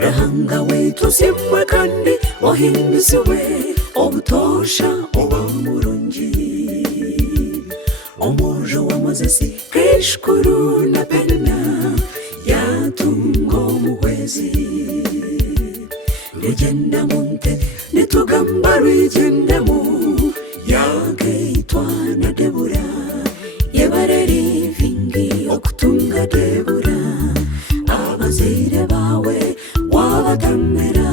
Rahanga wetu simwe kandi wahindutse obutosha oba murungi. Omuja wa Mozesi keshkuru na pena yatungo muhwezi. Legenda munte nitugamba legenda mu yageitwa na Debura. Yebareri vingi okutunga Debura. Abazire bawe wabatamera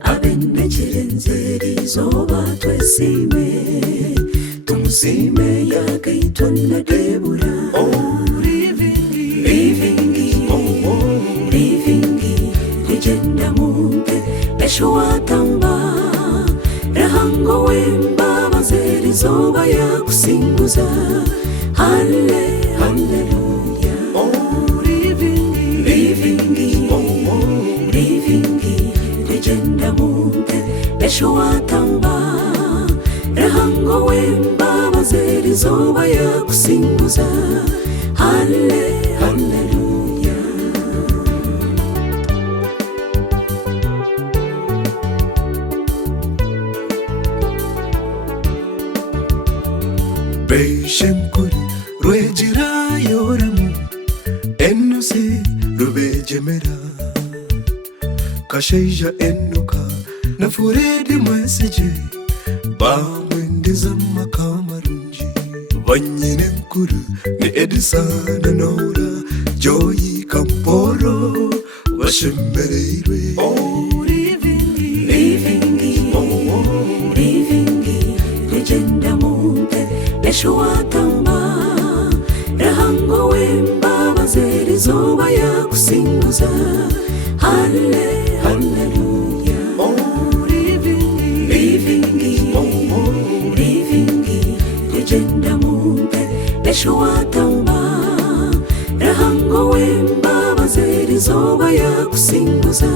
abene chirenzeri zoba twesime. Tumusime yageitwa na Debura. Livingi legenda munte esho watamba. Rahango wemba bazeri zoba ya kusinguza. Hallelujah. Livingi legenda munte esho watamba. Rahango wemba bazeri zoba ya kusinguza. Hallelujah. Beishankuri rwejira yoramu enuse rubejemera kasheja enuka na furedi mweseje bamwendiza makamarunji banyine nkuru ni Edisa na Nora Joyi Kamporo bashemereirwe. Livingi legenda munte esho watamba. Rahango wemba bazeri zoba ya kusinguza. Hallelujah. Livingi legenda munte esho watamba. Rahango wemba bazeri zoba ya kusinguza.